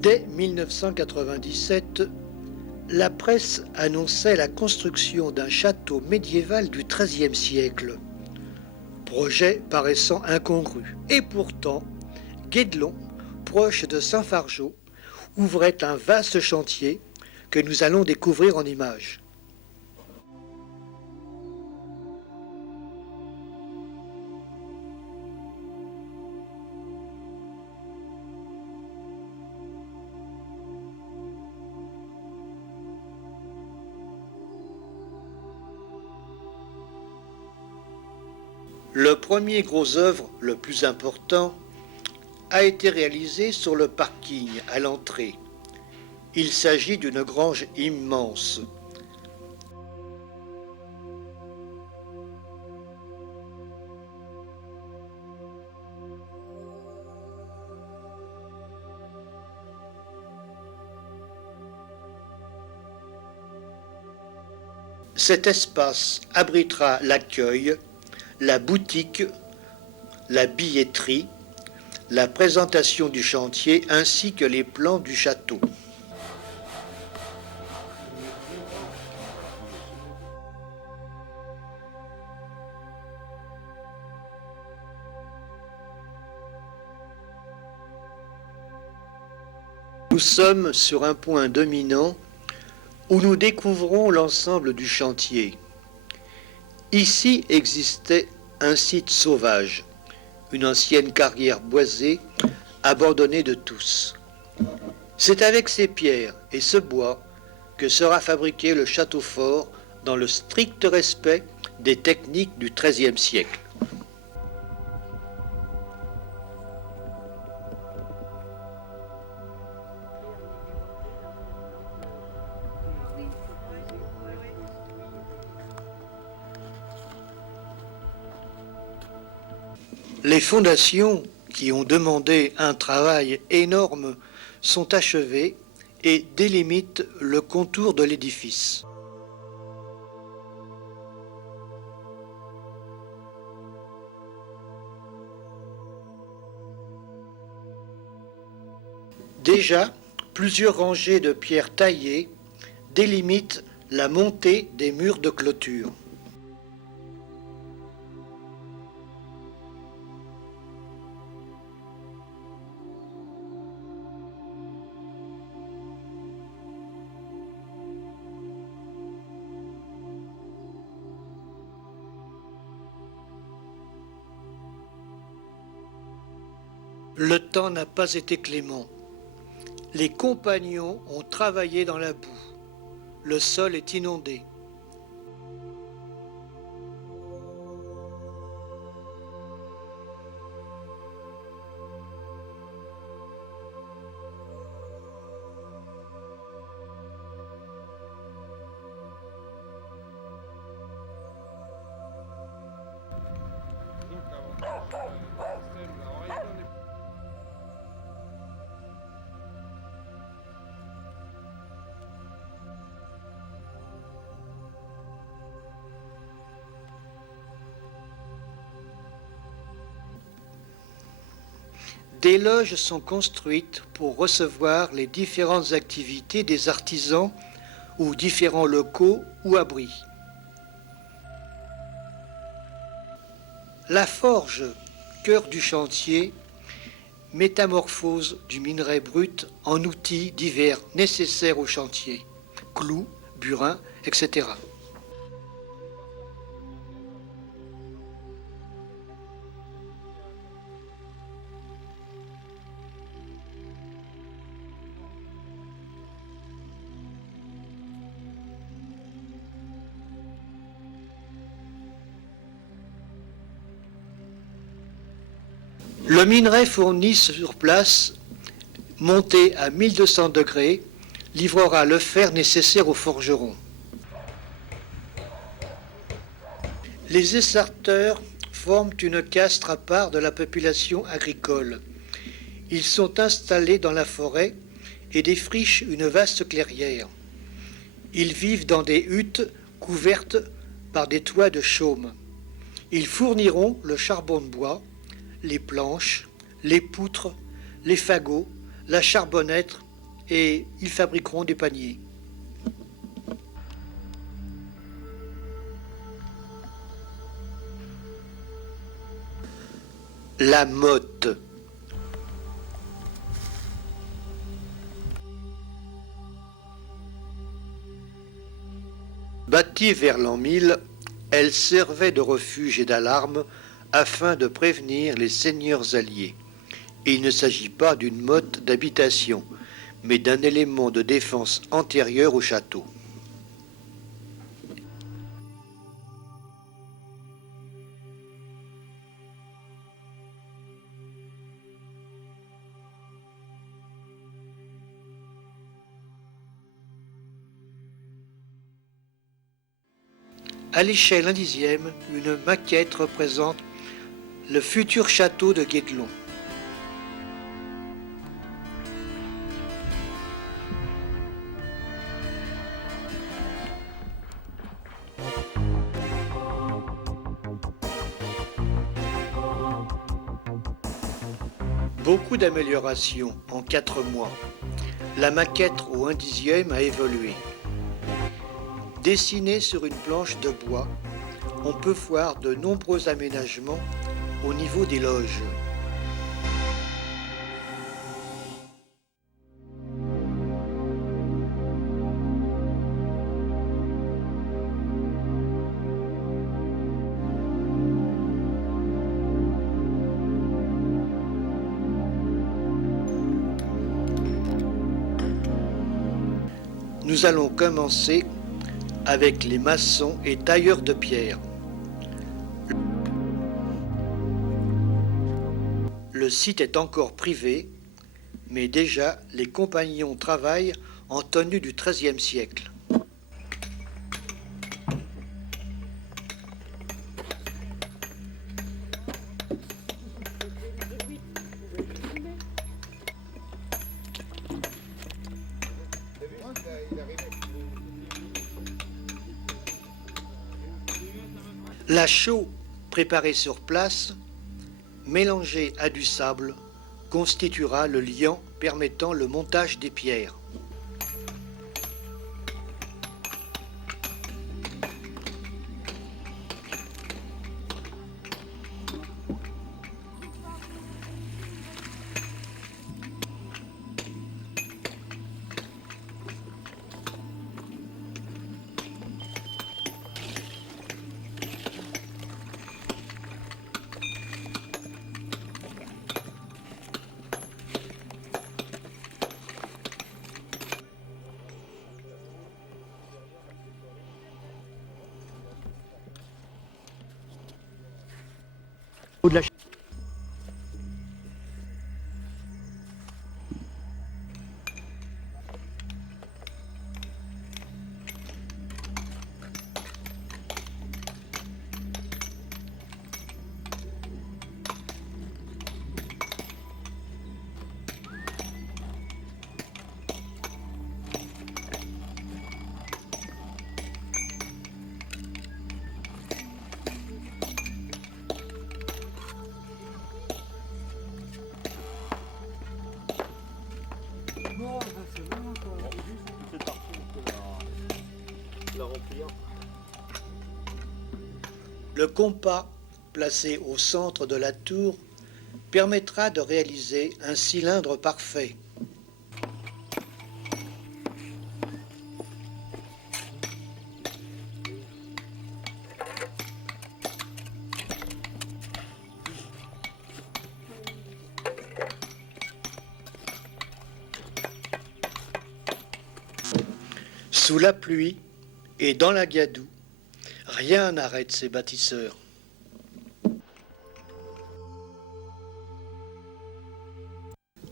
Dès 1997, la presse annonçait la construction d'un château médiéval du XIIIe siècle, projet paraissant incongru. Et pourtant, Guédelon, proche de Saint-Fargeau, ouvrait un vaste chantier que nous allons découvrir en images. Le premier gros œuvre, le plus important, a été réalisé sur le parking à l'entrée. Il s'agit d'une grange immense. Cet espace abritera l'accueil, la boutique, la billetterie, la présentation du chantier ainsi que les plans du château. Nous sommes sur un point dominant où nous découvrons l'ensemble du chantier. Ici existait un site sauvage, une ancienne carrière boisée, abandonnée de tous. C'est avec ces pierres et ce bois que sera fabriqué le château fort dans le strict respect des techniques du XIIIe siècle. Les fondations, qui ont demandé un travail énorme, sont achevées et délimitent le contour de l'édifice. Déjà, plusieurs rangées de pierres taillées délimitent la montée des murs de clôture. Le temps n'a pas été clément. Les compagnons ont travaillé dans la boue. Le sol est inondé. Des loges sont construites pour recevoir les différentes activités des artisans ou différents locaux ou abris. La forge, cœur du chantier, métamorphose du minerai brut en outils divers nécessaires au chantier, clous, burins, etc. Le minerai fourni sur place, monté à 1200 degrés, livrera le fer nécessaire au forgeron. Les essarteurs forment une caste à part de la population agricole. Ils sont installés dans la forêt et défrichent une vaste clairière. Ils vivent dans des huttes couvertes par des toits de chaume. Ils fourniront le charbon de bois, les planches, les poutres, les fagots, la charbonnette et ils fabriqueront des paniers. La motte. Bâtie vers l'an 1000, elle servait de refuge et d'alarme afin de prévenir les seigneurs alliés. Et il ne s'agit pas d'une motte d'habitation, mais d'un élément de défense antérieur au château. À l'échelle 1/10, une maquette représente le futur château de Guédelon. Beaucoup d'améliorations en 4 mois. La maquette au 1/10 a évolué. Dessinée sur une planche de bois, on peut voir de nombreux aménagements au niveau des loges. Nous allons commencer avec les maçons et tailleurs de pierre. Le site est encore privé, mais déjà les compagnons travaillent en tenue du XIIIe siècle. La chaux préparée sur place, mélangée à du sable, constituera le liant permettant le montage des pierres. Le compas, placé au centre de la tour, permettra de réaliser un cylindre parfait. Sous la pluie et dans la gadoue, rien n'arrête ces bâtisseurs.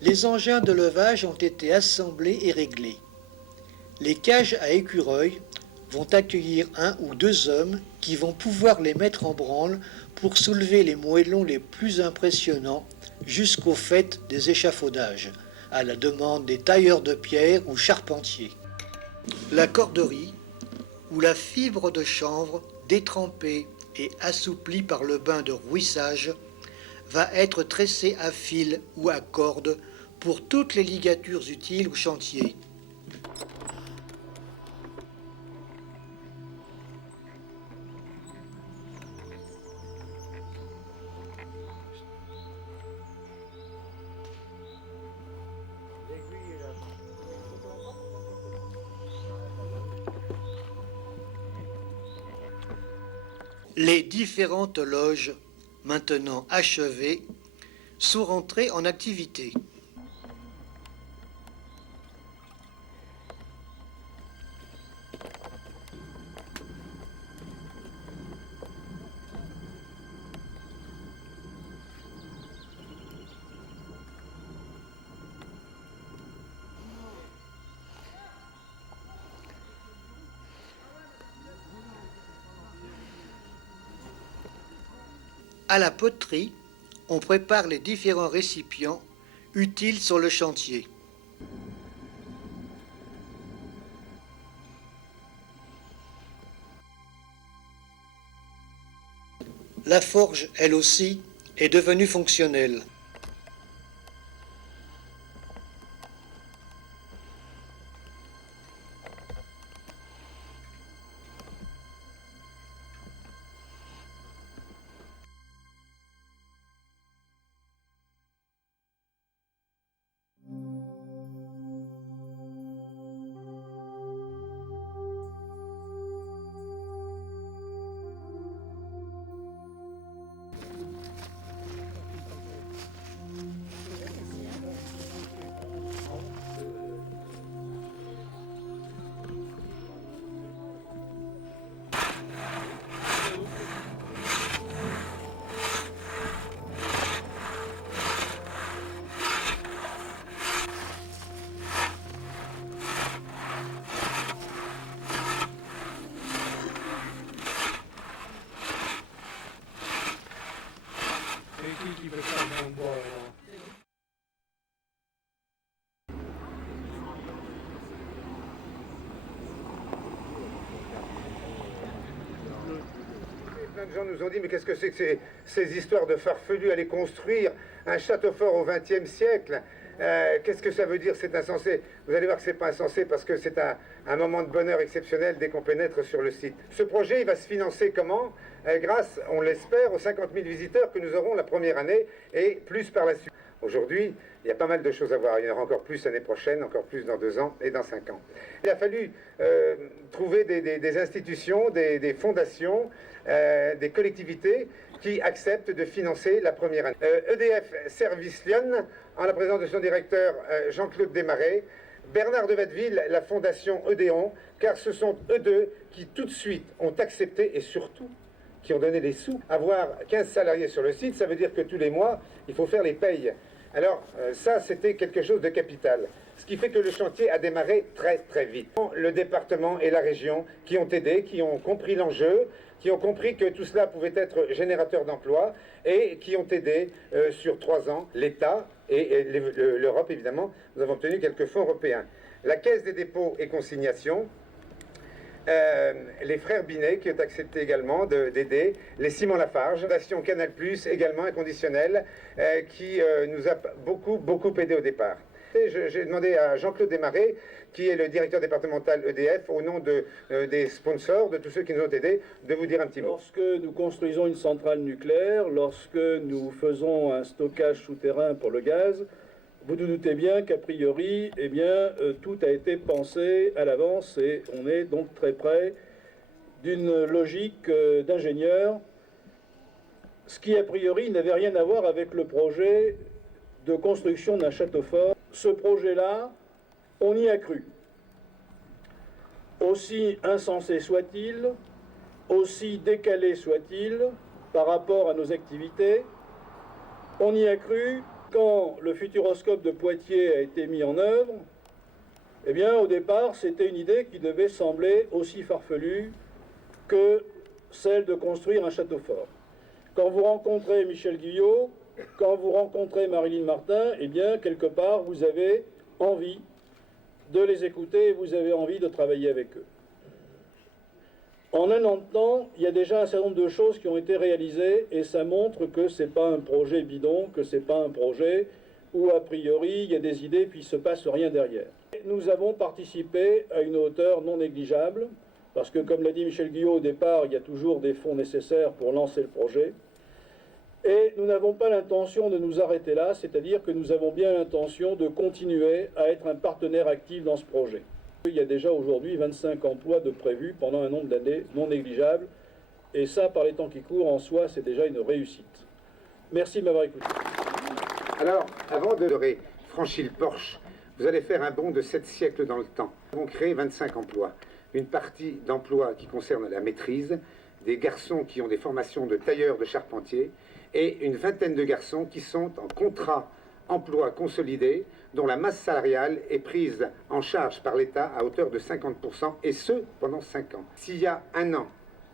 Les engins de levage ont été assemblés et réglés. Les cages à écureuils vont accueillir 1 ou 2 hommes qui vont pouvoir les mettre en branle pour soulever les moellons les plus impressionnants jusqu'au fait des échafaudages, à la demande des tailleurs de pierre ou charpentiers. La corderie, ou la fibre de chanvre détrempée et assouplie par le bain de rouissage, va être tressée à fil ou à corde pour toutes les ligatures utiles au chantier. Les différentes loges, maintenant achevées, sont rentrées en activité. À la poterie, on prépare les différents récipients utiles sur le chantier. La forge, elle aussi, est devenue fonctionnelle. Plein de gens nous ont dit, mais qu'est-ce que c'est que ces histoires de farfelus, aller construire un château fort au XXe siècle? Qu'est-ce que ça veut dire, c'est insensé? Vous allez voir que c'est pas insensé parce que c'est un moment de bonheur exceptionnel dès qu'on pénètre sur le site. Ce projet, il va se financer comment? Grâce, on l'espère, aux 50 000 visiteurs que nous aurons la première année et plus par la suite. Aujourd'hui, il y a pas mal de choses à voir. Il y en aura encore plus l'année prochaine, encore plus dans 2 ans et dans 5 ans. Il a fallu trouver des institutions, des fondations, des collectivités qui acceptent de financer la première année. EDF Service Lyon, en la présence de son directeur Jean-Claude Desmarais, Bernard de Watteville, la fondation Odéon, car ce sont eux deux qui tout de suite ont accepté et surtout qui ont donné les sous. Avoir 15 salariés sur le site, ça veut dire que tous les mois, il faut faire les payes. Alors ça, c'était quelque chose de capital. Ce qui fait que le chantier a démarré très très vite. Le département et la région qui ont aidé, qui ont compris l'enjeu, qui ont compris que tout cela pouvait être générateur d'emplois et qui ont aidé sur 3 ans l'État et l'Europe évidemment. Nous avons obtenu quelques fonds européens. La Caisse des dépôts et consignations, les frères Binet qui ont accepté également d'aider, les Simon Lafarge, Fondation Canal+, également inconditionnelle, qui nous a beaucoup aidé au départ. J'ai demandé à Jean-Claude Desmarais, qui est le directeur départemental EDF, au nom des sponsors, de tous ceux qui nous ont aidés, de vous dire un petit mot. Lorsque nous construisons une centrale nucléaire, lorsque nous faisons un stockage souterrain pour le gaz, vous vous doutez bien qu'a priori, eh bien, tout a été pensé à l'avance et on est donc très près d'une logique d'ingénieur, ce qui a priori n'avait rien à voir avec le projet de construction d'un château fort. Ce projet-là, on y a cru. Aussi insensé soit-il, aussi décalé soit-il par rapport à nos activités, on y a cru. Quand le futuroscope de Poitiers a été mis en œuvre, eh bien, au départ, c'était une idée qui devait sembler aussi farfelue que celle de construire un château fort. Quand vous rencontrez Michel Guyot, quand vous rencontrez Marilyn Martin, eh bien, quelque part, vous avez envie de les écouter et vous avez envie de travailler avec eux. En un an de temps, il y a déjà un certain nombre de choses qui ont été réalisées et ça montre que ce n'est pas un projet bidon, que ce n'est pas un projet où a priori il y a des idées puis il ne se passe rien derrière. Nous avons participé à une hauteur non négligeable, parce que comme l'a dit Michel Guyot au départ, il y a toujours des fonds nécessaires pour lancer le projet. Et nous n'avons pas l'intention de nous arrêter là, c'est-à-dire que nous avons bien l'intention de continuer à être un partenaire actif dans ce projet. Il y a déjà aujourd'hui 25 emplois de prévus pendant un nombre d'années non négligeable, et ça, par les temps qui courent, en soi, c'est déjà une réussite. Merci de m'avoir écouté. Alors, avant de franchir le porche, vous allez faire un bond de 7 siècles dans le temps. Nous avons créé 25 emplois. Une partie d'emplois qui concerne la maîtrise, des garçons qui ont des formations de tailleurs, de charpentiers, et une vingtaine de garçons qui sont en contrat emploi consolidé, dont la masse salariale est prise en charge par l'État à hauteur de 50%, et ce, pendant 5 ans. S'il y a un an,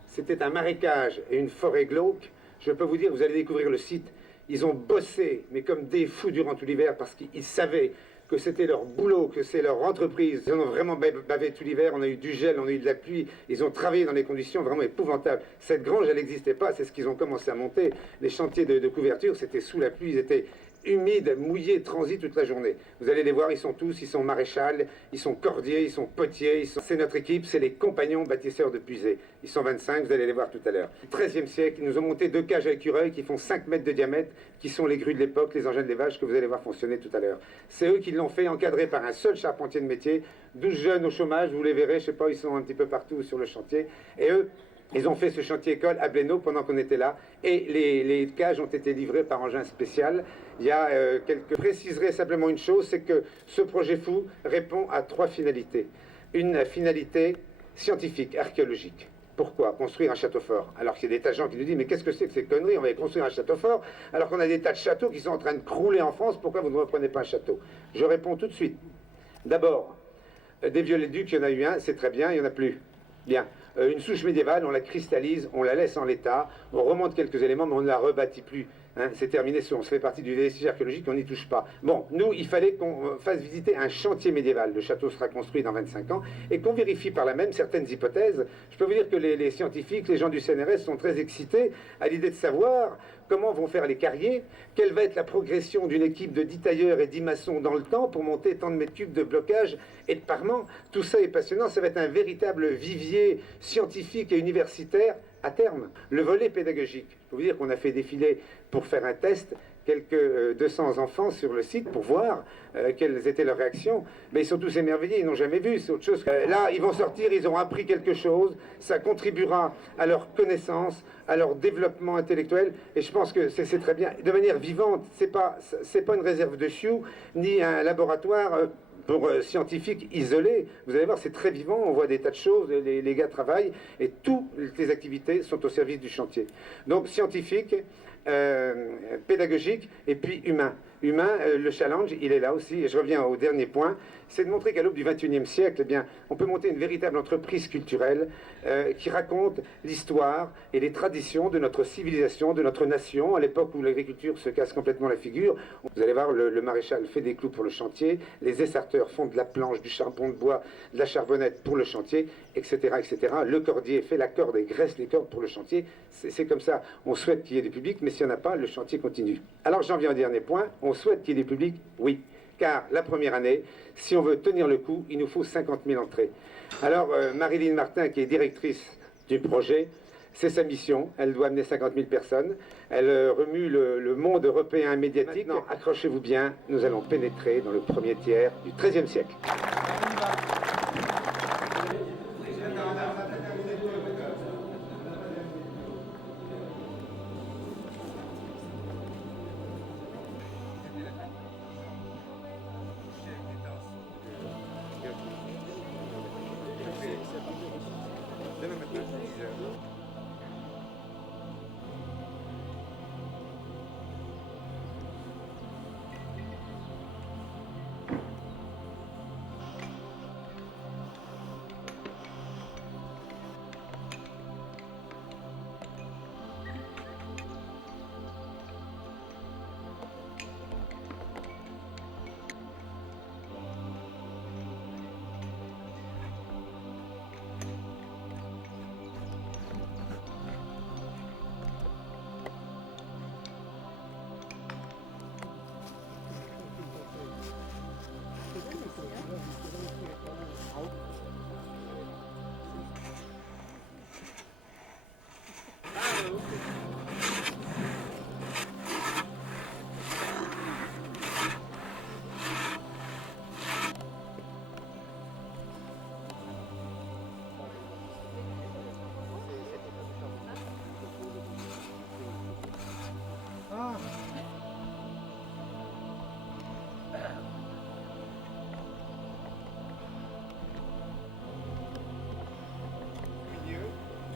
c'était un marécage et une forêt glauque, je peux vous dire, vous allez découvrir le site, ils ont bossé, mais comme des fous durant tout l'hiver, parce qu'ils savaient que c'était leur boulot, que c'est leur entreprise. Ils en ont vraiment bavé tout l'hiver, on a eu du gel, on a eu de la pluie, ils ont travaillé dans des conditions vraiment épouvantables. Cette grange, elle n'existait pas, c'est ce qu'ils ont commencé à monter. Les chantiers de couverture, c'était sous la pluie, ils étaient humides, mouillés, transis toute la journée. Vous allez les voir, ils sont maréchals, ils sont cordiers, ils sont potiers, c'est notre équipe, c'est les compagnons bâtisseurs de Puisé. Ils sont 25, vous allez les voir tout à l'heure. Au XIIIe siècle, ils nous ont monté 2 cages à écureuils qui font 5 mètres de diamètre, qui sont les grues de l'époque, les engins d'élevage que vous allez voir fonctionner tout à l'heure. C'est eux qui l'ont fait, encadré par un seul charpentier de métier, 12 jeunes au chômage, vous les verrez, je sais pas, ils sont un petit peu partout sur le chantier, et eux, ils ont fait ce chantier école à Blénaud pendant qu'on était là, et les cages ont été livrées par engin spécial. Il y a Je préciserai simplement une chose, c'est que ce projet fou répond à 3 finalités. Une finalité scientifique, archéologique. Pourquoi construire un château fort? Alors qu'il y a des tas de gens qui nous disent, mais qu'est-ce que c'est que ces conneries? On va construire un château fort, alors qu'on a des tas de châteaux qui sont en train de crouler en France, pourquoi vous ne reprenez pas un château? Je réponds tout de suite. D'abord, des violets-ducs, il y en a eu un, c'est très bien, il n'y en a plus. Bien. Une souche médiévale, on la cristallise, on la laisse en l'état, on remonte quelques éléments, mais on ne la rebâtit plus. Hein, c'est terminé, on se fait partie du vestige archéologique, on n'y touche pas. Bon, nous, il fallait qu'on fasse visiter un chantier médiéval. Le château sera construit dans 25 ans, et qu'on vérifie par là même certaines hypothèses. Je peux vous dire que les scientifiques, les gens du CNRS sont très excités à l'idée de savoir comment vont faire les carriers, quelle va être la progression d'une équipe de 10 tailleurs et 10 maçons dans le temps pour monter tant de mètres cubes de blocage et de parement. Tout ça est passionnant, ça va être un véritable vivier scientifique et universitaire à terme. Le volet pédagogique, je peux vous dire qu'on a fait défiler pour faire un test quelques 200 enfants sur le site pour voir quelles étaient leurs réactions. Mais ils sont tous émerveillés, ils n'ont jamais vu, c'est autre chose. Là, ils vont sortir, ils auront appris quelque chose, ça contribuera à leur connaissance, à leur développement intellectuel, et je pense que c'est très bien. De manière vivante, c'est pas une réserve de Sioux, ni un laboratoire pour scientifiques isolés. Vous allez voir, c'est très vivant, on voit des tas de choses, les gars travaillent, et toutes les activités sont au service du chantier. Donc scientifique, pédagogique et puis humain. Humain, le challenge, il est là aussi, et je reviens au dernier point, c'est de montrer qu'à l'aube du XXIe siècle, eh bien, on peut monter une véritable entreprise culturelle qui raconte l'histoire et les traditions de notre civilisation, de notre nation, à l'époque où l'agriculture se casse complètement la figure. Vous allez voir, le maréchal fait des clous pour le chantier, les essarteurs font de la planche, du charbon de bois, de la charbonnette pour le chantier, etc., etc. Le cordier fait la corde et graisse les cordes pour le chantier. C'est comme ça. On souhaite qu'il y ait du public, mais s'il n'y en a pas, le chantier continue. Alors j'en viens au dernier point. On souhaite qu'il y ait du public, oui. Car la première année, si on veut tenir le coup, il nous faut 50 000 entrées. Alors Marilyn Martin, qui est directrice du projet, c'est sa mission. Elle doit amener 50 000 personnes. Elle remue le monde européen médiatique. Maintenant, accrochez-vous bien, nous allons pénétrer dans le premier tiers du XIIIe siècle.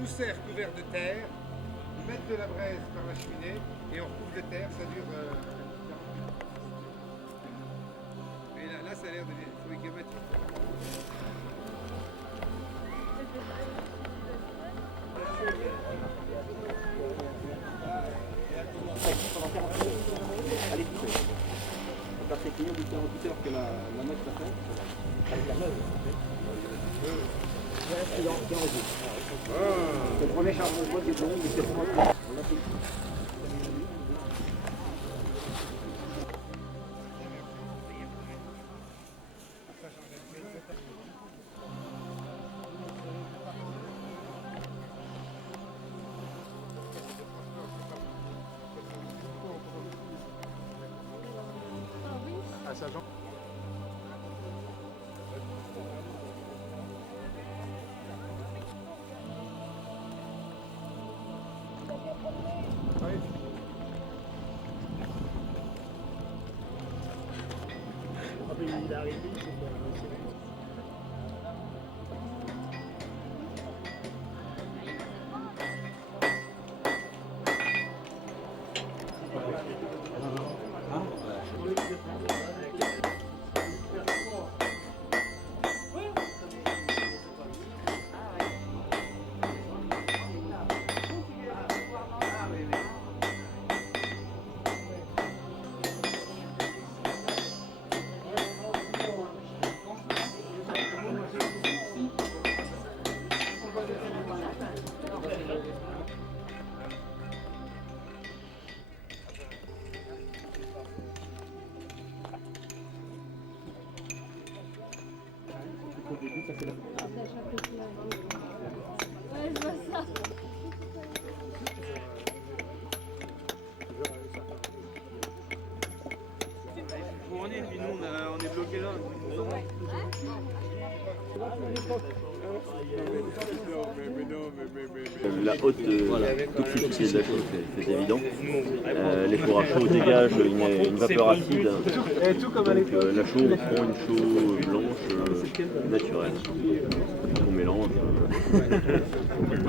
sous serre couvert de terre, mettre de la braise par la cheminée et on recouvre de terre, ça dure 40 minutes. Et là, ça a l'air de fabriquer. Elle est coupée. On va faire client du 48 heures que la mèche l'a fait. Avec la meule. C'est le premier charbon de bois qui est bon, mais c'est pas on l'a fait. À Saint-Jean. Il est arrivé, Ouais, je vois ça. On est, puis nous on est bloqué là. La haute toxicité de la chose, c'est évident. Les fours à chaud dégagent une vapeur acide. Donc la chaux prend une chaux blanche naturelle qu'on mélange.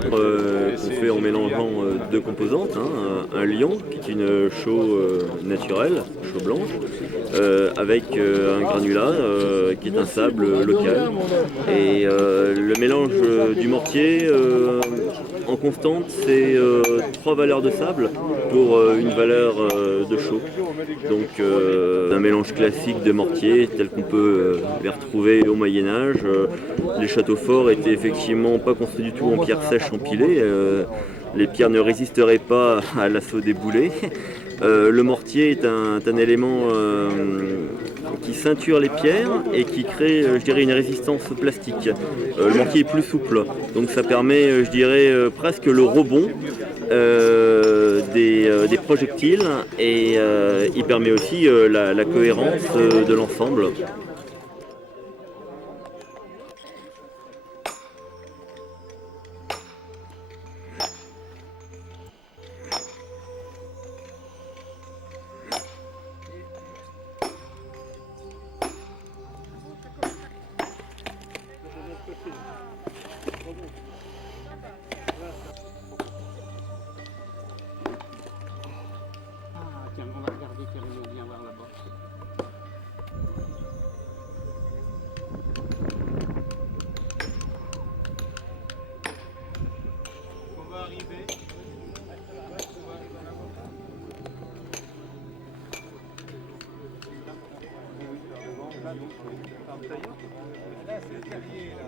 Qu'on fait en mélangeant deux composantes, un lion qui est une chaux naturelle, chaux blanche, avec un granulat qui est un sable local. Et le mélange du mortier en constante, c'est 3 valeurs de sable pour une valeur de chaux. Donc un mélange classique de mortier tel qu'on peut les retrouver au Moyen-Âge. Les châteaux forts étaient effectivement pas construits du tout en pierre sèche empilée. Les pierres ne résisteraient pas à l'assaut des boulets. Le mortier est un élément qui ceinture les pierres et qui crée, je dirais, une résistance plastique. Le mortier est plus souple, donc ça permet, je dirais, presque le rebond des projectiles et il permet aussi la cohérence de l'ensemble. Tiens, on va regarder quel est bien voir là-bas. On va arriver. Là, c'est le carrier, là.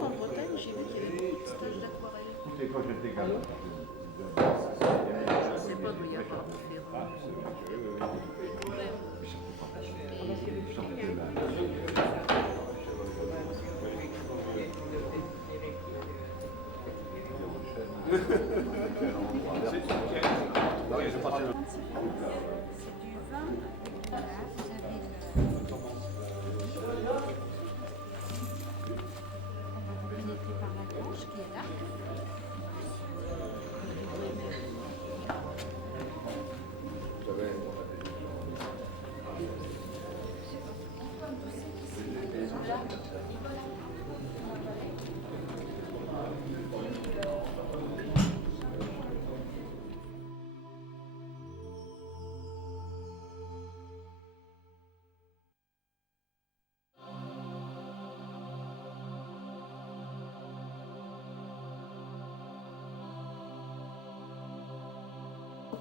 En Bretagne, j'ai vu qu'il y avait beaucoup de stages d'aquarelle. Toutes les fois que j'étais gamin. Je sais pourquoi il doit y avoir différents... C'est du vin. Voilà, vous avez le... On va vous pénétrer par la gauche qui est là.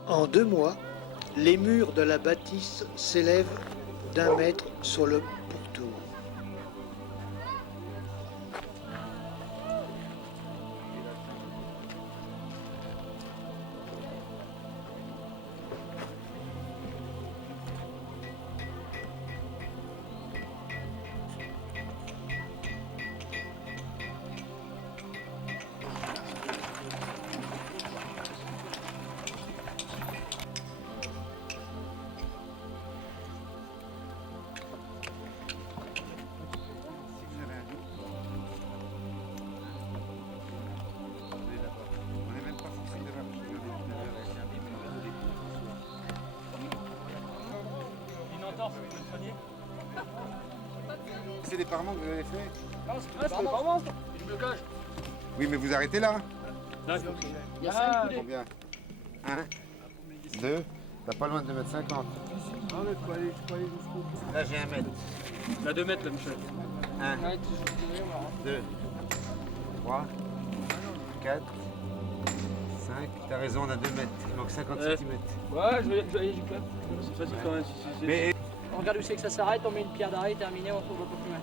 En 2 mois, les murs de la bâtisse s'élèvent d'1 mètre sur le pourtour. C'est des parements que vous avez fait? Ah, c'est pas vraiment. Je me cache. Oui, mais vous arrêtez là. Là, il y a 5 coulées. Combien? 1, 2, t'as pas loin de 2,50 m. Ah, mais je peux aller jusqu'au. Là, j'ai 1 mètre. Là, 2 mètres, là, Michel. 1, 2, 3, 4, 5. T'as raison, on a 2 mètres. Il manque 50 Ouais. cm. Ouais, je vais aller, j'y claque. C'est facile quand même. Mais On regarde où c'est que ça s'arrête, on met une pierre d'arrêt, terminé, on va pas plus loin.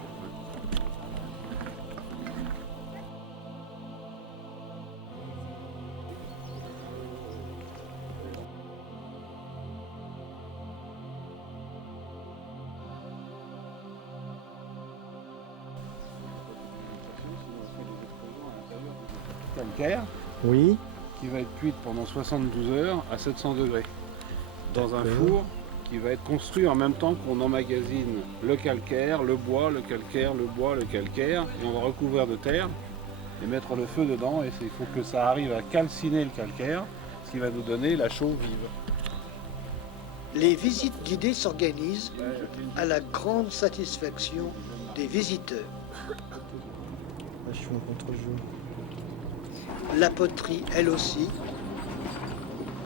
Calcaire, Oui. qui va être cuite pendant 72 heures à 700 degrés dans un four qui va être construit en même temps qu'on emmagasine le calcaire, le bois, le calcaire, le bois, le calcaire, et on va recouvrir de terre et mettre le feu dedans, et il faut que ça arrive à calciner le calcaire, ce qui va nous donner la chaux vive. Les visites guidées s'organisent à la grande satisfaction des visiteurs. Je suis en contre-jour. La poterie, elle aussi,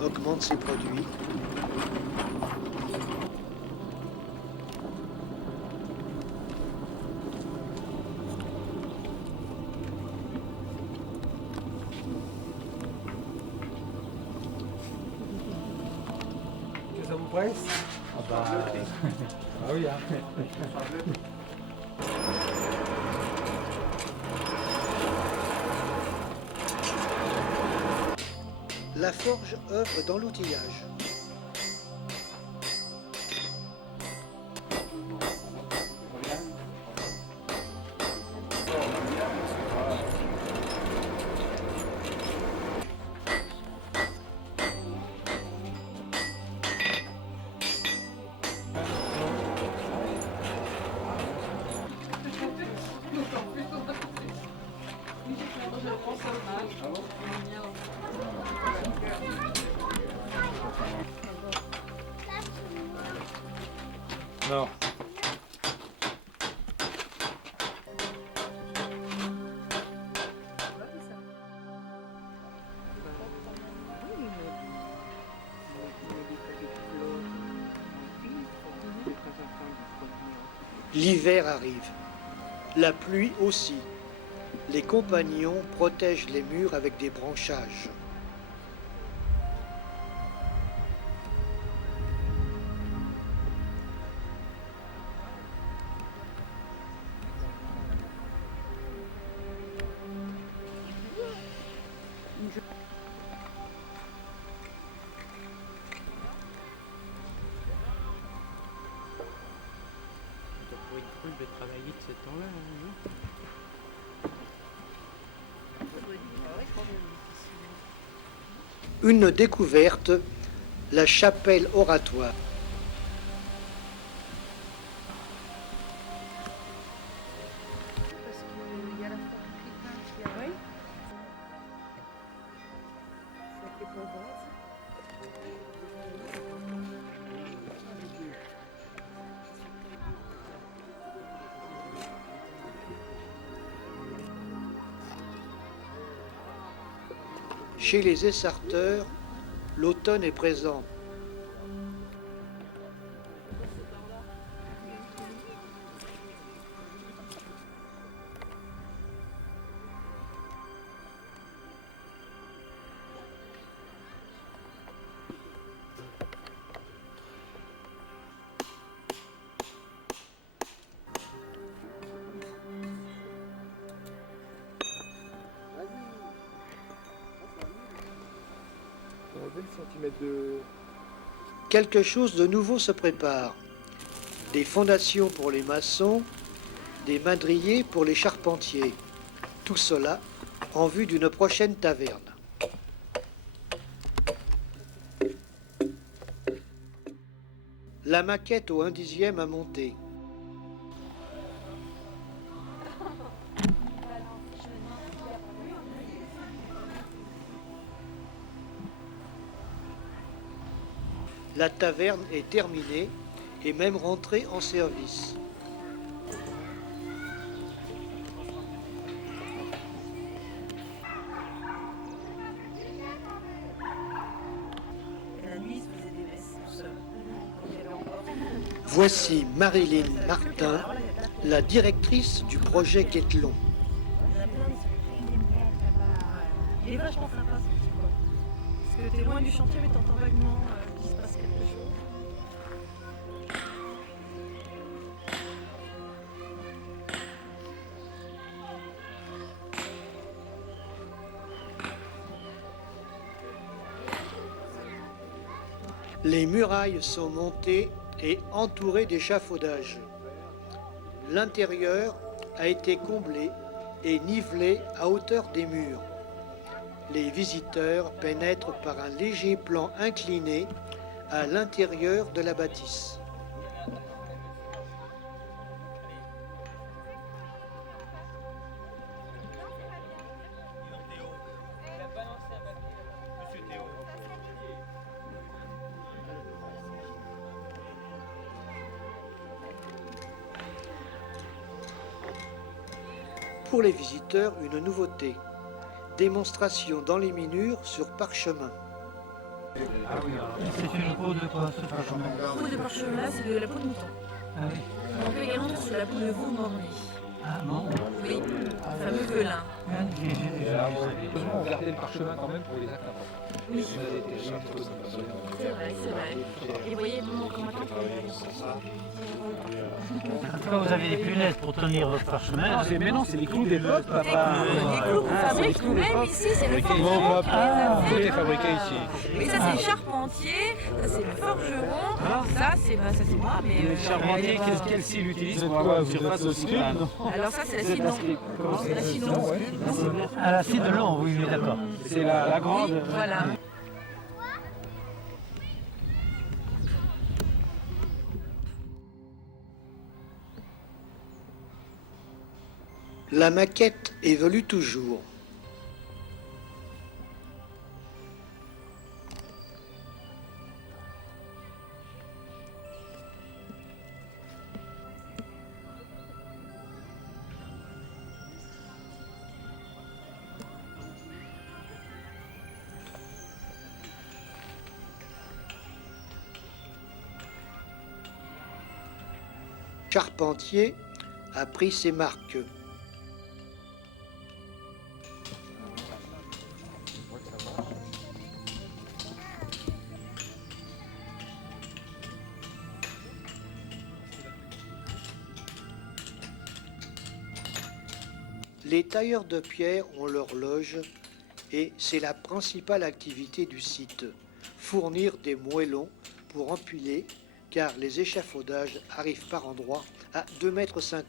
augmente ses produits. Que ça vous presse? Ah bah... ah oui, hein. La forge œuvre dans l'outillage. Non. L'hiver arrive. La pluie aussi. Les compagnons protègent les murs avec des branchages. Ces temps-là, Une découverte, la chapelle oratoire. Parce qu'il y a la foi qui arrive. Ça fait pas grave. Chez les Essarteurs, l'automne est présent. Quelque chose de nouveau se prépare. Des fondations pour les maçons, des madriers pour les charpentiers. Tout cela en vue d'une prochaine taverne. La maquette au 1/10 a monté. La taverne est terminée et même rentrée en service. Et la nuit, il se faisait des messes tout seul. Il y avait encore. Voici Marilyn Martin, la directrice du projet Quételon. Il est vachement sympa ce petit coin. Parce que t'es loin du chantier mais t'entends vaguement qu'il se passe quelque chose. Les murailles sont montées et entourées d'échafaudages. L'intérieur a été comblé et nivelé à hauteur des murs. Les visiteurs pénètrent par un léger plan incliné à l'intérieur de la bâtisse. Pour les visiteurs, une nouveauté. Démonstration d'enluminure sur parchemin. C'est une peau de quoi ce parchemin? La peau de parchemin là, c'est de la peau de mouton. Ah oui. On peut également dire sur la peau de veau mort-né. Ah non. Oui, le fameux velin. On gardait le parchemin quand même pour les actes importants. Oui. C'est vrai, c'est vrai. Et vous voyez, comment maintenant En tout cas, vous avez des punaises pour tenir votre parchemin. Mais non, c'est les clous des bottes, Des clous qu'on fabrique nous-mêmes ici, c'est le forgeron qui les a fait. Oui, ça c'est le charpentier, ça c'est le forgeron, ça c'est moi, mais... Le charpentier, quel cil utilise pour avoir une surface aussi grande? Alors ça c'est la scie longue. C'est la scie longue. Ah, la scie de long, oui, mais d'accord. C'est la grande. Oui, voilà. La maquette évolue toujours. Charpentier a pris ses marques. Les tailleurs de pierre ont leur loge et c'est la principale activité du site, fournir des moellons pour empiler car les échafaudages arrivent par endroits à 2,50 m.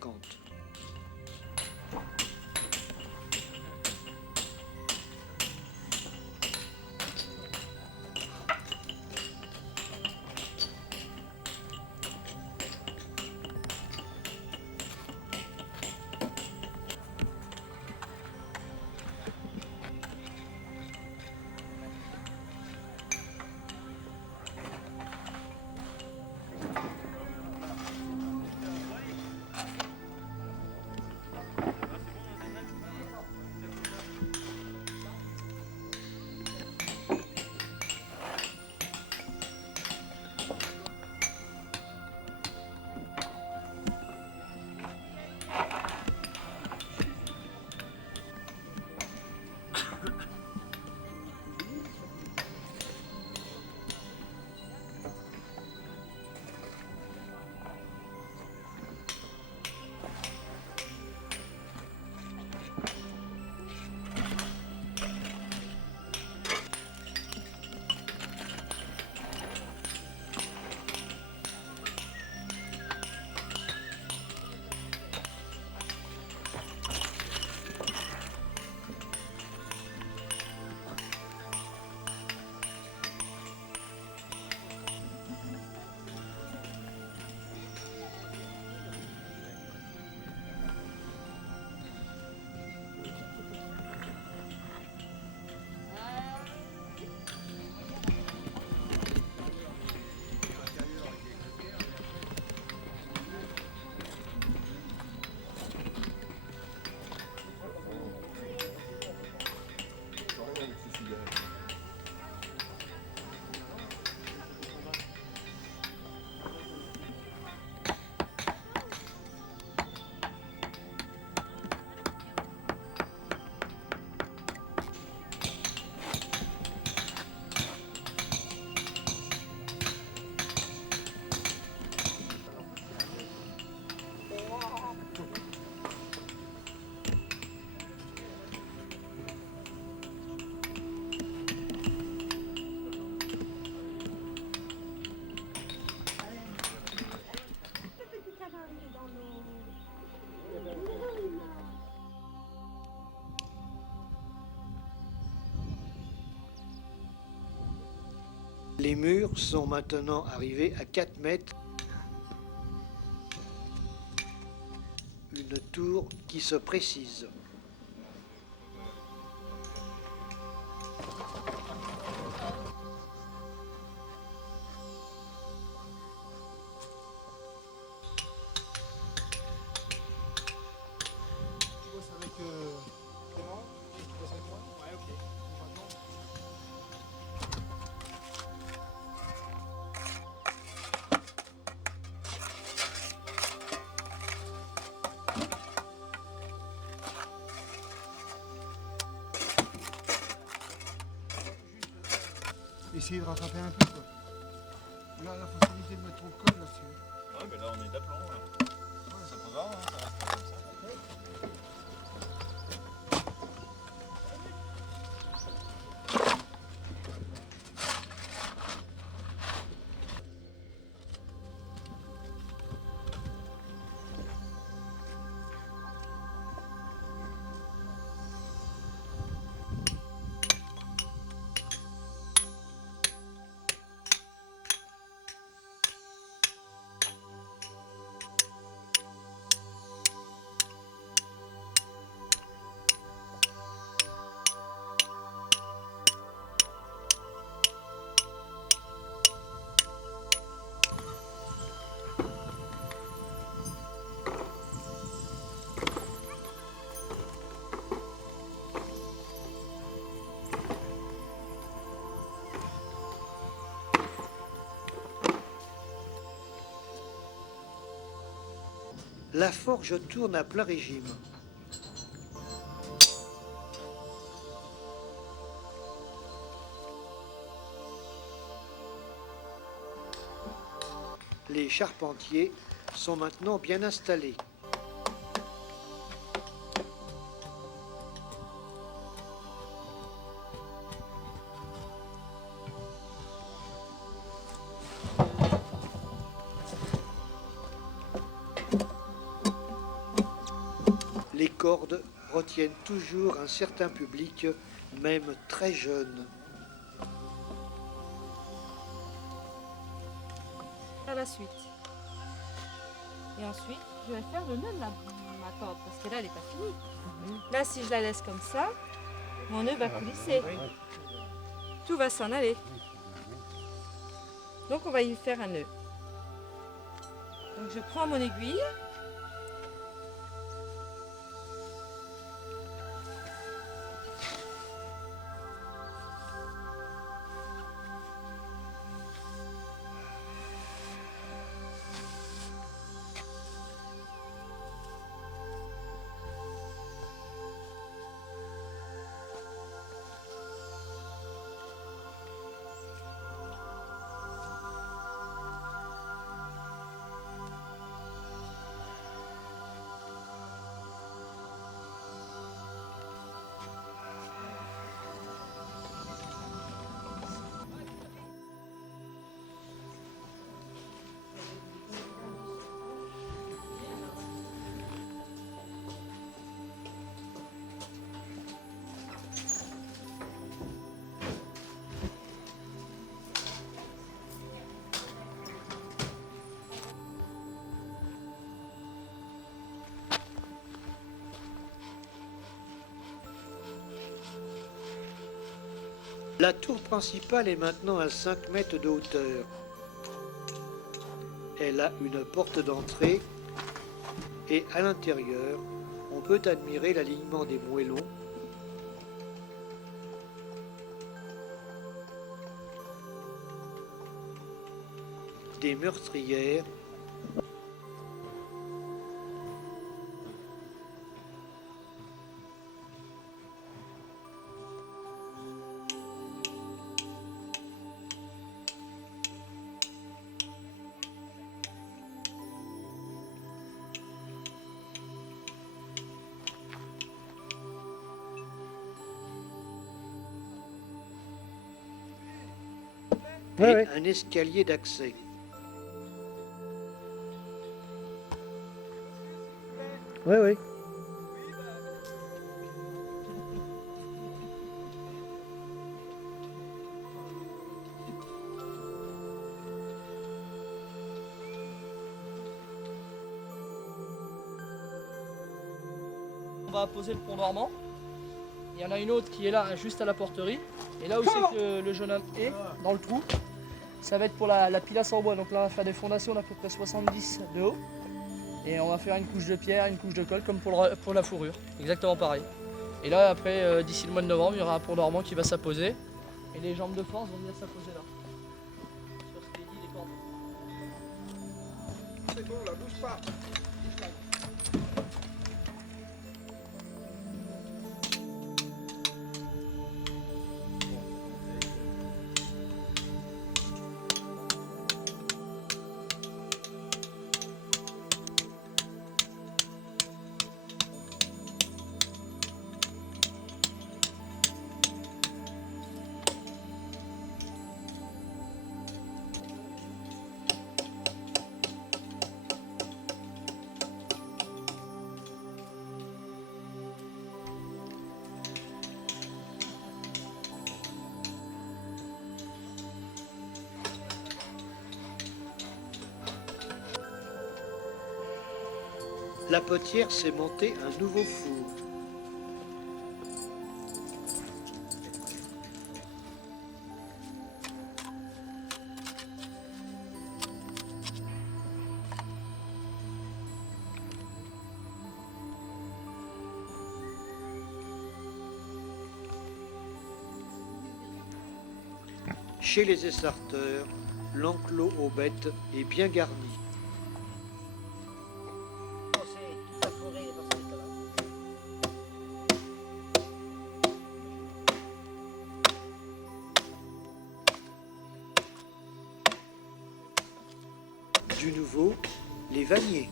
Les murs sont maintenant arrivés à 4 mètres. Une tour qui se précise. Essayer de rattraper un peu quoi. Là, il faut éviter de mettre trop de colle là dessus. Ouais, mais là on est d'aplomb là. Ouais, ça peut va, hein, ça reste comme ça. La forge tourne à plein régime. Les charpentiers sont maintenant bien installés. Les cordes retiennent toujours un certain public, même très jeune. À la suite. Et ensuite, je vais faire le nœud de ma corde, parce que là, elle n'est pas finie. Là, si je la laisse comme ça, mon nœud va coulisser. Tout va s'en aller. Donc, on va y faire un nœud. Donc, je prends mon aiguille. La tour principale est maintenant à 5 mètres de hauteur. Elle a une porte d'entrée et à l'intérieur, on peut admirer l'alignement des moellons, des meurtrières, et un escalier d'accès. Oui, oui. va poser le pont dormant. Il y en a une autre qui est là, juste à la porterie. Et là où c'est que le jeune homme est, dans le trou, ça va être pour la pilasse en bois. Donc là, on va faire des fondations d'à peu près 70 de haut. Et on va faire une couche de pierre, une couche de colle, comme pour la fourrure. Exactement pareil. Et là, après, d'ici le mois de novembre, il y aura un pont dormant qui va s'apposer. Et les jambes de force vont venir s'apposer là. Sur ce qui est dit, les cordes. C'est bon, là, bouge pas. La potière s'est montée un nouveau four. Chez les essarteurs, l'enclos aux bêtes est bien garni. Du nouveau, les vanniers.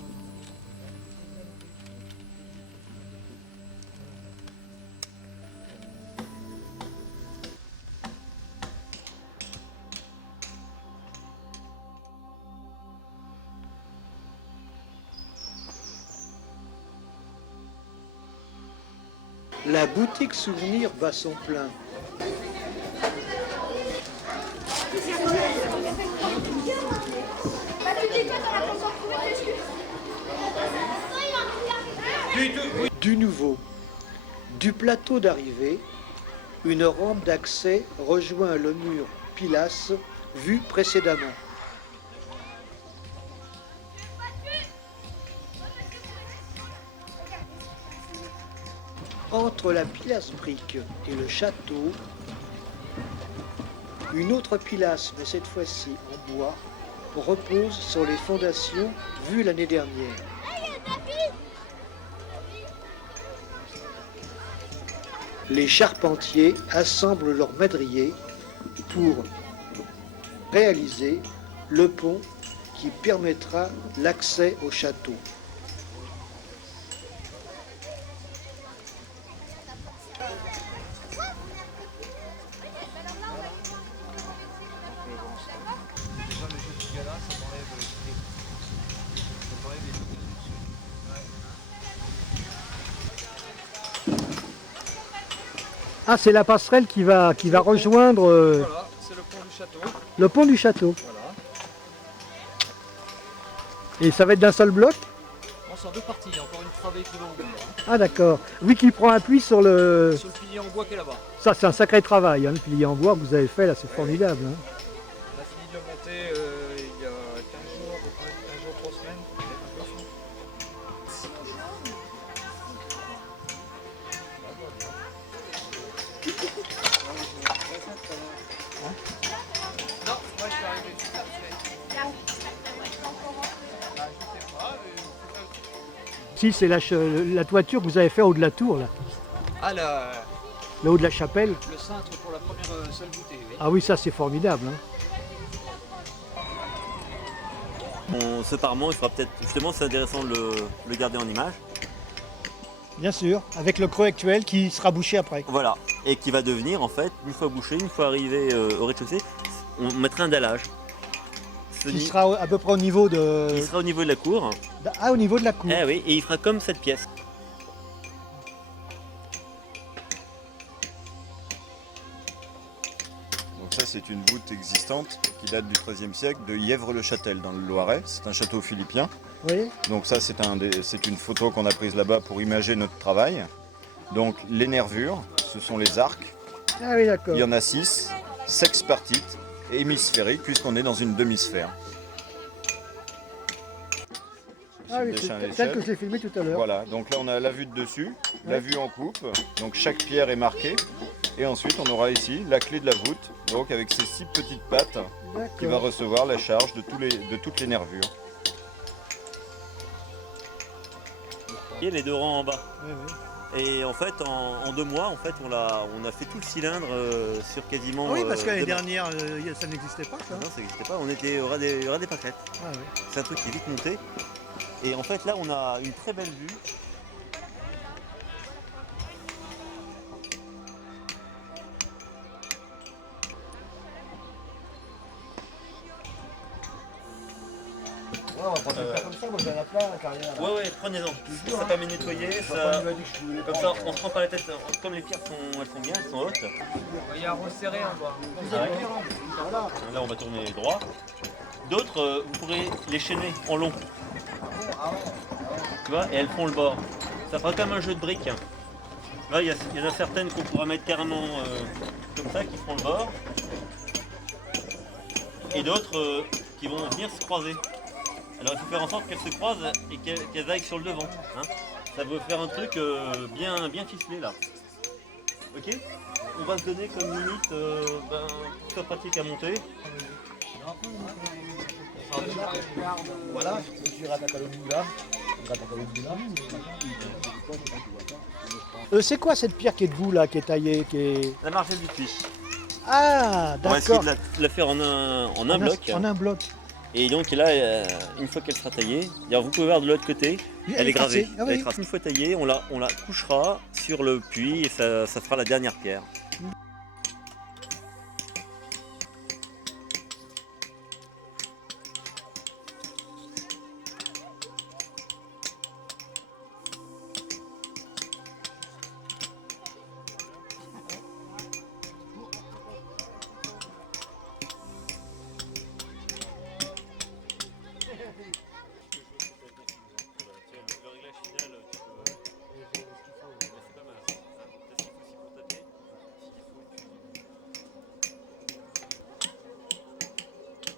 La boutique souvenir bat son plein. Du nouveau, du plateau d'arrivée, une rampe d'accès rejoint le mur pilasse vu précédemment. Entre la pilasse brique et le château, une autre pilasse, mais cette fois-ci en bois, repose sur les fondations vues l'année dernière. Les charpentiers assemblent leurs madriers pour réaliser le pont qui permettra l'accès au château. Ah, c'est la passerelle qui va rejoindre Voilà, c'est le pont du château. le pont du château. Voilà. Et ça va être d'un seul bloc? Bon, c'est en deux parties, il y a encore une travée qui va en bois. Ah d'accord. Oui, qui prend appui sur le... Sur le pilier en bois qui est là-bas. Ça, c'est un sacré travail, hein, le pilier en bois que vous avez fait là, c'est formidable. Hein. On a fini de le monter il y a 15 jours, 15 jours, 3 semaines. Non, moi je suis arrivé tout à fait. Si, c'est la toiture que vous avez fait au-delà de la tour, là. Ah, Le haut de la chapelle. le cintre pour la première salle voûtée, oui. Ah oui, ça c'est formidable. Hein. Ce parement, il faudra peut-être, justement, c'est intéressant de le garder en image. Bien sûr, avec le creux actuel qui sera bouché après. Voilà, et qui va devenir, en fait, une fois bouché, une fois arrivé au rez-de-chaussée, on mettrait un dallage. Qui sera à peu près au niveau de... Il sera au niveau de la cour. Ah, au niveau de la cour. Eh oui, et il fera comme cette pièce. Donc ça c'est une voûte existante qui date du XIIIe siècle de Yèvres-le-Châtel dans le Loiret. C'est un château philippien. Oui. Donc ça c'est une photo qu'on a prise là-bas pour imager notre travail. Donc les nervures, ce sont les arcs. Ah oui, d'accord. Il y en a 6, sexpartites et hémisphériques puisqu'on est dans une demi-sphère. Ah oui, c'est tel que je l'ai filmé tout à l'heure. Voilà, donc là on a la vue de dessus, la vue en coupe, donc chaque pierre est marquée. Et ensuite on aura ici la clé de la voûte, donc avec ces 6 petites pattes qui va recevoir la charge de toutes les nervures. Et les 2 rangs en bas. Oui, oui. Et en fait, en 2 mois, en fait, on a fait tout le cylindre sur quasiment. Oui, parce que l'année dernière, ça n'existait pas. Ça. Non, ça n'existait pas. On était au ras des pâquerettes. Ah, oui. C'est un truc qui est vite monté. Et en fait, là, on a une très belle vue. Ouais, on va prendre ça comme ça, moi j'en ai plein à la carrière. Ouais, prenez-en. Ça permet de nettoyer. Ça... Comme ça, on se prend pas la tête. Comme les pierres elles sont bien, elles sont hautes. Il y a un resserré en bas. Là, on va tourner droit. D'autres, vous pourrez les chaîner en long. Tu vois, et elles font le bord. Ça fera comme un jeu de briques. Là, il y en a certaines qu'on pourra mettre carrément comme ça, qui feront le bord. Et d'autres qui vont venir se croiser. Alors il faut faire en sorte qu'elles se croisent et qu'elles aillent sur le devant. Hein. Ça veut faire un truc bien ficelé là. Ok. On va se donner comme limite pour faire pratique à monter. Voilà, je rate à c'est quoi cette pierre qui est debout là, qui est taillée, La margelle du puits. Ah, d'accord. On va essayer de la faire en un bloc. En un bloc. Et donc là, une fois qu'elle sera taillée, vous pouvez voir de l'autre côté, elle est gravée. Ah, oui. Une fois taillée, on la couchera sur le puits et ça fera la dernière pierre.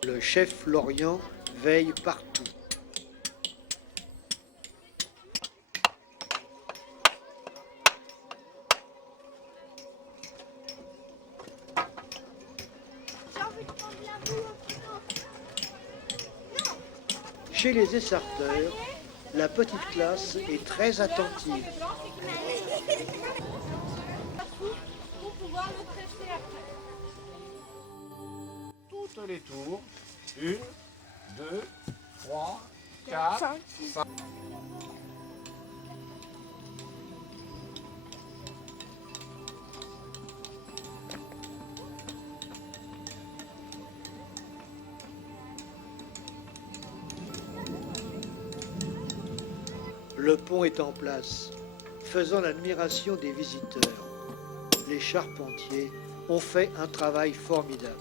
Le chef Florian veille partout. Chez les essarteurs, la petite classe est très attentive. Toutes les tours. 1, 2, 3, 4, 5. Le pont est en place, faisant l'admiration des visiteurs. Les charpentiers ont fait un travail formidable.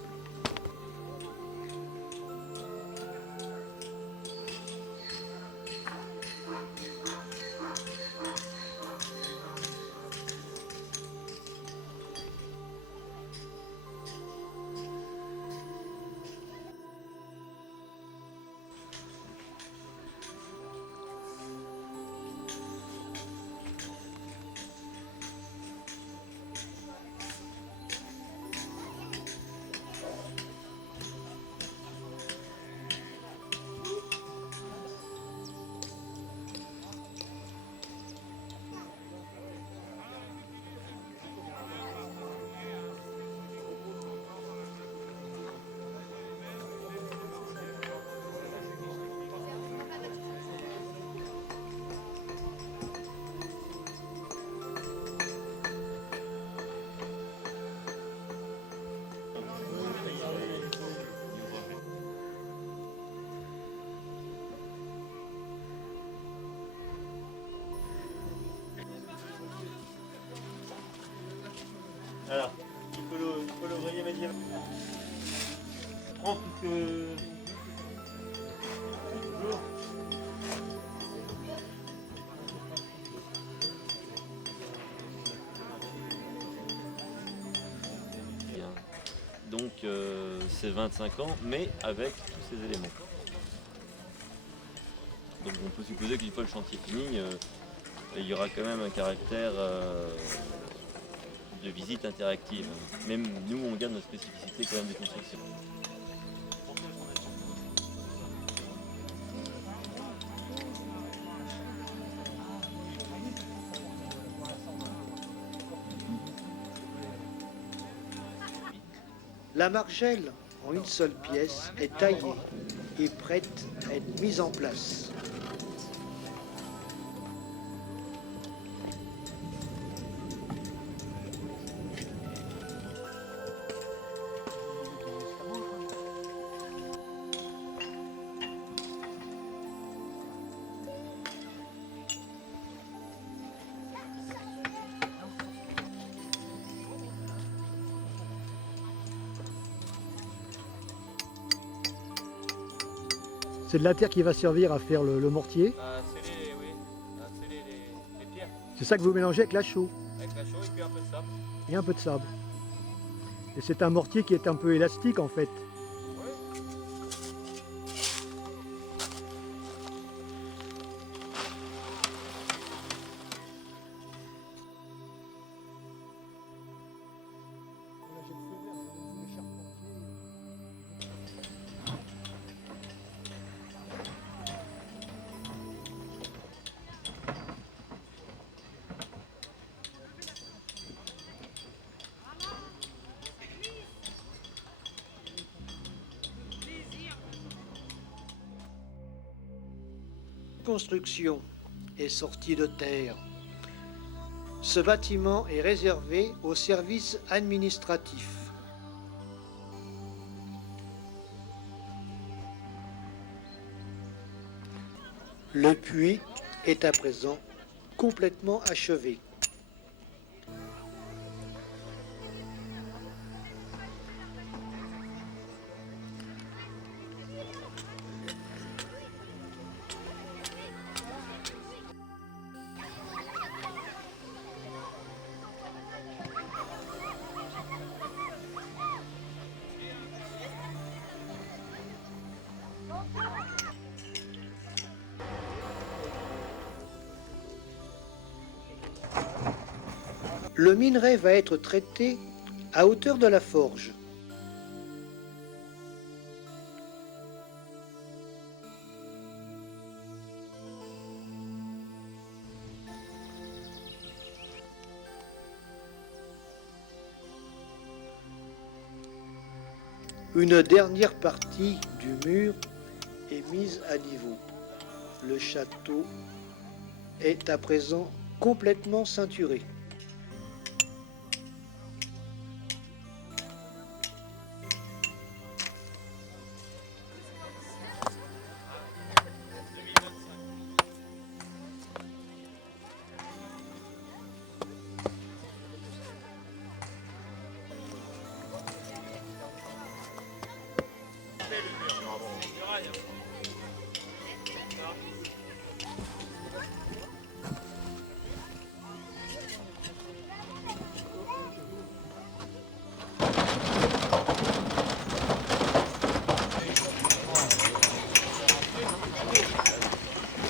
Alors, il faut l'ouvrier médiéval. prend quelques jours. Donc c'est 25 ans, mais avec tous ces éléments. Donc on peut supposer qu'une fois le chantier fini, il y aura quand même un caractère de visite interactive. Même nous, on garde notre spécificité quand même des constructions. La margelle, en une seule pièce, est taillée et prête à être mise en place. C'est de la terre qui va servir à faire le mortier. Sceller les pierres C'est ça que vous mélangez avec la chaux avec la chaux et puis un peu de sable. et un peu de sable. Et c'est un mortier qui est un peu élastique en fait. Construction est sortie de terre. Ce bâtiment est réservé aux services administratifs. Le puits est à présent complètement achevé. Le minerai va être traité à hauteur de la forge. Une dernière partie du mur est mise à niveau. Le château est à présent complètement ceinturé.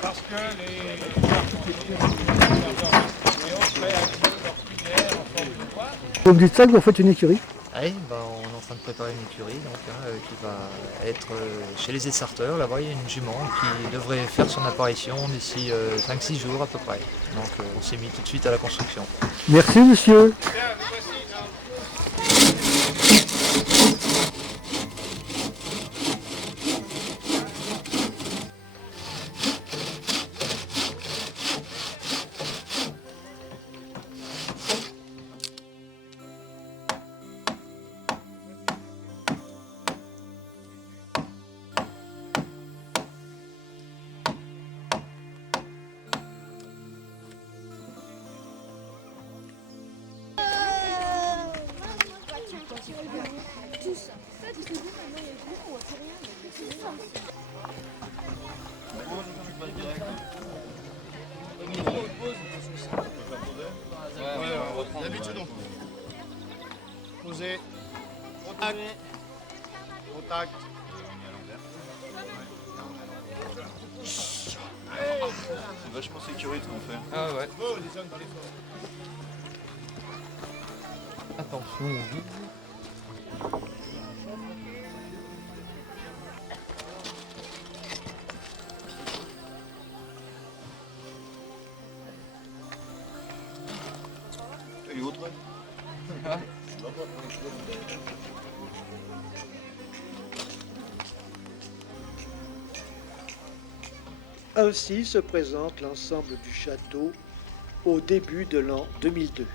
Parce que Vous me dites ça que vous faites une écurie? Oui, on est en train de préparer une écurie donc, qui va être chez les Essarteurs. Là-bas, il y a une jument qui devrait faire son apparition d'ici 5-6 jours à peu près. Donc on s'est mis tout de suite à la construction. Merci monsieur. tous. Ça, parce que vous, maintenant, il y a plus, on voit plus rien. C'est ça. D'habitude, on poser. Contact. Contact. C'est vachement sécurité ce qu'on fait. Ah ouais. Oh, les hommes dans les forêts. Attention. Et autre Ainsi se présente l'ensemble du château au début de l'an 2002.